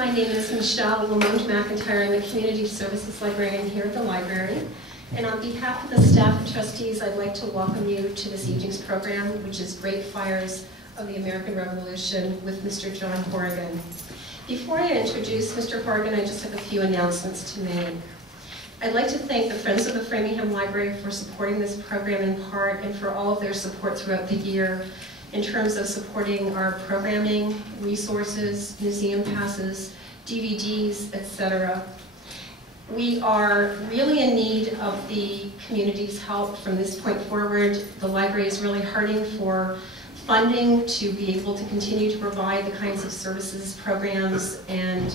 My name is Michelle Lamont McIntyre. I'm the Community Services Librarian here at the library. And on behalf of the staff and trustees, I'd like to welcome you to this evening's program, which is Great Fires of the American Revolution with Mr. John Horrigan. Before I introduce Mr. Horrigan, I just have a few announcements to make. I'd like to thank the Friends of the Framingham Library for supporting this program in part and for all of their support throughout the year in terms of supporting our programming, resources, museum passes, DVDs, etc. We are really in need of the community's help from this point forward. The library is really hurting for funding to be able to continue to provide the kinds of services, programs, and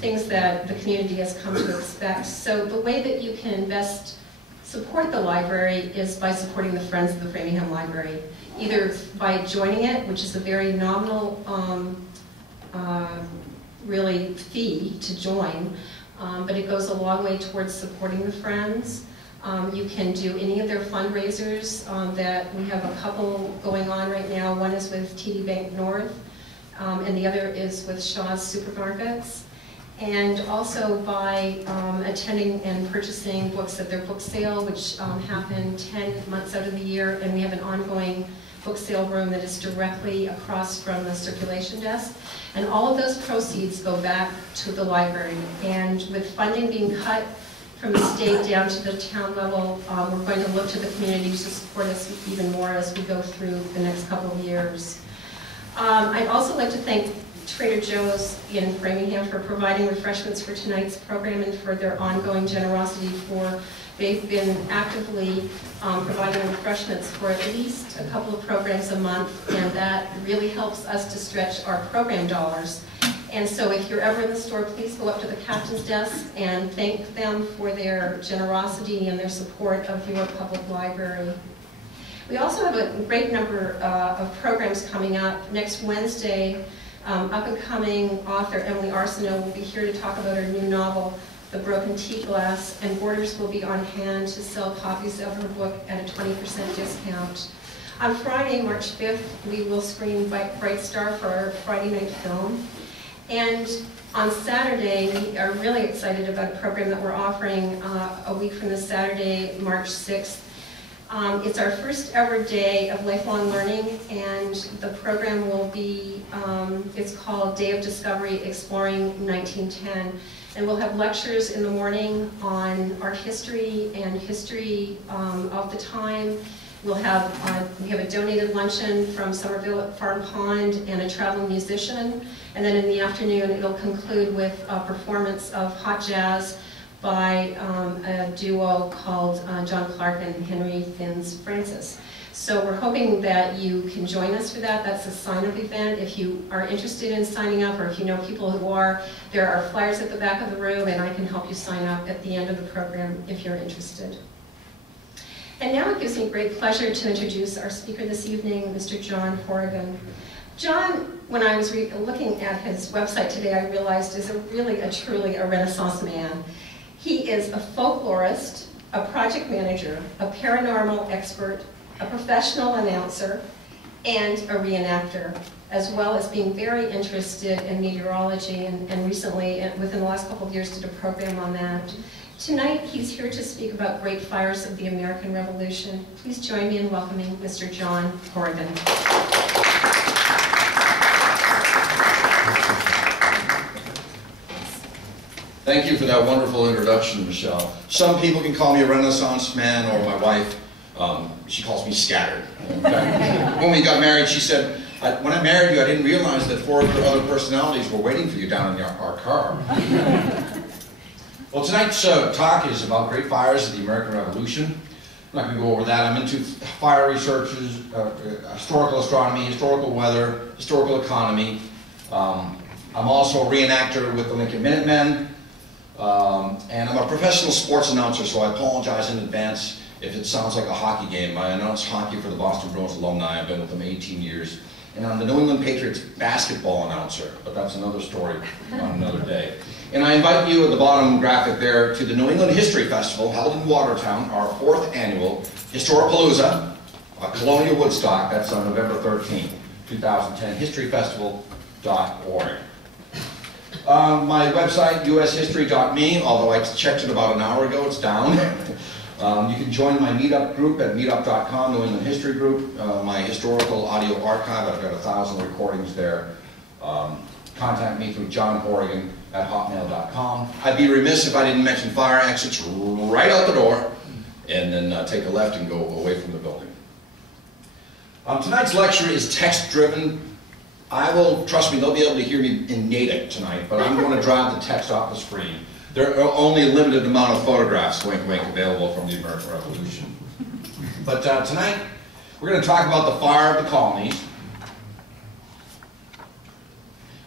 things that the community has come to expect. So the way that you can best support the library is by supporting the Friends of the Framingham Library, either by joining it, which is a very nominal really fee to join, but it goes a long way towards supporting the Friends. You can do any of their fundraisers that we have a couple going on right now. One is with TD Bank North, and the other is with Shaw's Supermarkets. And also by attending and purchasing books at their book sale, which happen 10 months out of the year, and we have an ongoing book sale room that is directly across from the circulation desk. And all of those proceeds go back to the library. And with funding being cut from the state down to the town level, we're going to look to the community to support us even more as we go through the next couple of years. I'd also like to thank Trader Joe's in Framingham for providing refreshments for tonight's program and for their ongoing generosity they've been actively providing refreshments for at least a couple of programs a month, and that really helps us to stretch our program dollars. And so if you're ever in the store, please go up to the captain's desk and thank them for their generosity and their support of your public library. We also have a great number of programs coming up. Next Wednesday, up-and-coming author Emily Arsenault will be here to talk about her new novel, The Broken Tea Glass, and Borders will be on hand to sell copies of her book at a 20% discount. On Friday, March 5th, we will screen Bright Star for our Friday night film. And on Saturday, we are really excited about a program that we're offering a week from this Saturday, March 6th. It's our first ever day of lifelong learning, and the program will be, it's called Day of Discovery, Exploring 1910. And we'll have lectures in the morning on art history and history of the time. We have a donated luncheon from Somerville at Farm Pond and a traveling musician. And then in the afternoon, it'll conclude with a performance of hot jazz by a duo called John Clark and Henry Finns Francis. So we're hoping that you can join us for that. That's a sign-up event. If you are interested in signing up, or if you know people who are, there are flyers at the back of the room, and I can help you sign up at the end of the program if you're interested. And now it gives me great pleasure to introduce our speaker this evening, Mr. John Horrigan. John, when I was looking at his website today, I realized is truly a Renaissance man. He is a folklorist, a project manager, a paranormal expert, a professional announcer, and a reenactor, as well as being very interested in meteorology, and recently, within the last couple of years, did a program on that. Tonight, he's here to speak about Great Fires of the American Revolution. Please join me in welcoming Mr. John Horrigan. Thank you for that wonderful introduction, Michelle. Some people can call me a Renaissance man, or my wife, she calls me scattered. In fact, when we got married, she said, when I married you, I didn't realize that 4 other personalities were waiting for you down in our car. Well, tonight's talk is about Great Fires of the American Revolution. I'm not going to go over that. I'm into fire researches, historical astronomy, historical weather, historical economy. I'm also a reenactor with the Lincoln Minutemen. And I'm a professional sports announcer, so I apologize in advance if it sounds like a hockey game. I announce hockey for the Boston Bruins alumni. I've been with them 18 years. And I'm the New England Patriots basketball announcer, but that's another story on another day. And I invite you at the bottom graphic there to the New England History Festival held in Watertown, our 4th annual Historipalooza, Colonial Woodstock. That's on November 13th, 2010, historyfestival.org. My website, ushistory.me, although I checked it about an hour ago, it's down. You can join my meetup group at meetup.com, New England History Group. My historical audio archive, I've got 1,000 recordings there. Contact me through johnhorrigan@hotmail.com. I'd be remiss if I didn't mention fire exits right out the door, and then take a left and go away from the building. Tonight's lecture is text-driven. Trust me, they'll be able to hear me in Natick tonight, but I'm going to drive the text off the screen. There are only a limited amount of photographs, wink wink, available from the American Revolution. But tonight, we're going to talk about the fire of the colonies,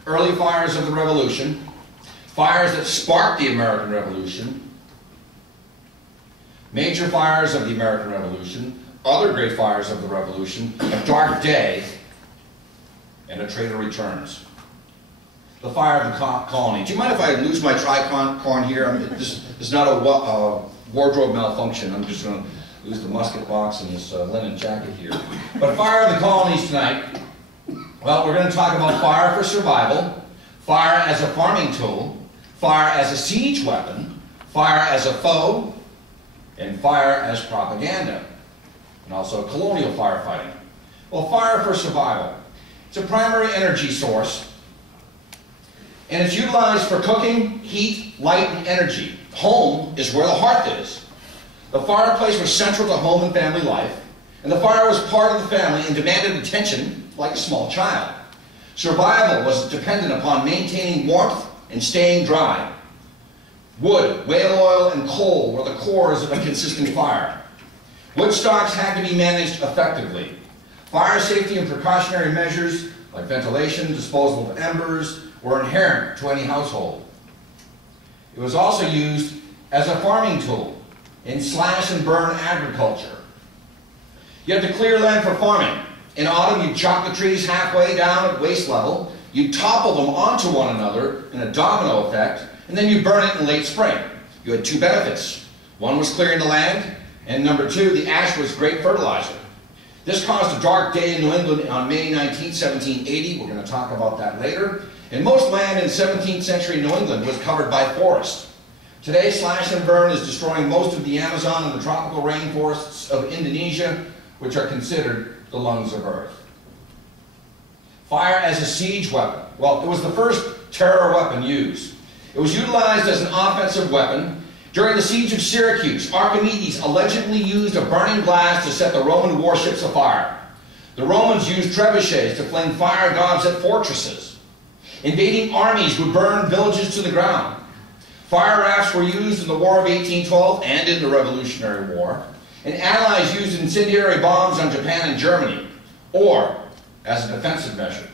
early fires of the Revolution, fires that sparked the American Revolution, major fires of the American Revolution, other great fires of the Revolution, a dark day, and a traitor returns. The fire of the colony. Do you mind if I lose my tricorn here? I mean, this is not a wardrobe malfunction. I'm just going to lose the musket box and this linen jacket here. But fire of the colonies tonight. Well, we're going to talk about fire for survival, fire as a farming tool, fire as a siege weapon, fire as a foe, and fire as propaganda, and also colonial firefighting. Well, fire for survival. It's a primary energy source, and it's utilized for cooking, heat, light, and energy. Home is where the hearth is. The fireplace was central to home and family life, and the fire was part of the family and demanded attention like a small child. Survival was dependent upon maintaining warmth and staying dry. Wood, whale oil, and coal were the cores of a consistent fire. Wood stocks had to be managed effectively. Fire safety and precautionary measures like ventilation, disposal of embers, were inherent to any household. It was also used as a farming tool in slash and burn agriculture. You had to clear land for farming. In autumn, you'd chop the trees halfway down at waist level, you'd topple them onto one another in a domino effect, and then you'd burn it in late spring. You had two benefits. One was clearing the land, and number two, the ash was great fertilizer. This caused a dark day in New England on May 19, 1780. We're going to talk about that later. And most land in 17th century New England was covered by forest. Today, slash and burn is destroying most of the Amazon and the tropical rainforests of Indonesia, which are considered the lungs of Earth. Fire as a siege weapon. Well, it was the first terror weapon used. It was utilized as an offensive weapon. During the siege of Syracuse, Archimedes allegedly used a burning glass to set the Roman warships afire. The Romans used trebuchets to fling fire gobs at fortresses. Invading armies would burn villages to the ground. Fire rafts were used in the War of 1812 and in the Revolutionary War. And Allies used incendiary bombs on Japan and Germany, or as a defensive measure.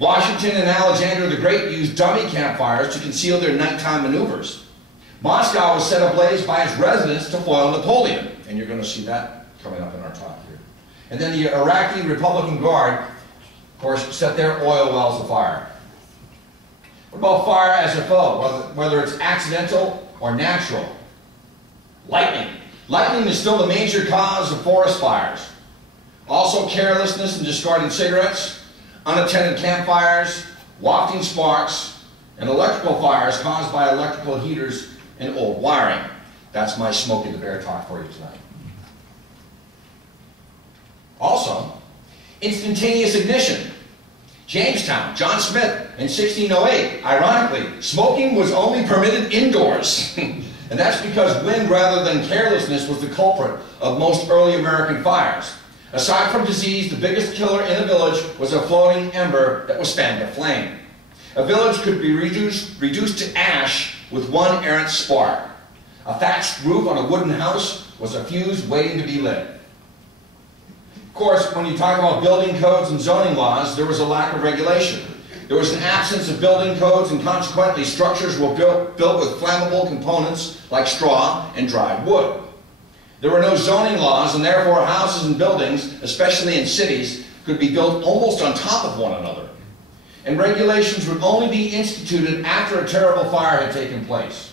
Washington and Alexander the Great used dummy campfires to conceal their nighttime maneuvers. Moscow was set ablaze by its residents to foil Napoleon, and you're going to see that coming up in our talk here. And then the Iraqi Republican Guard, of course, set their oil wells afire. What about fire as a foe, whether it's accidental or natural? Lightning. Lightning is still the major cause of forest fires. Also carelessness in discarding cigarettes, unattended campfires, wafting sparks, and electrical fires caused by electrical heaters and old wiring. That's my Smokey the Bear talk for you tonight. Also, instantaneous ignition. Jamestown, John Smith, in 1608. Ironically, smoking was only permitted indoors. And that's because wind rather than carelessness was the culprit of most early American fires. Aside from disease, the biggest killer in a village was a floating ember that was fanned to flame. A village could be reduced to ash with one errant spark. A thatched roof on a wooden house was a fuse waiting to be lit. Of course, when you talk about building codes and zoning laws, there was a lack of regulation. There was an absence of building codes, and consequently structures were built with flammable components like straw and dried wood. There were no zoning laws, and therefore houses and buildings, especially in cities, could be built almost on top of one another. And regulations would only be instituted after a terrible fire had taken place.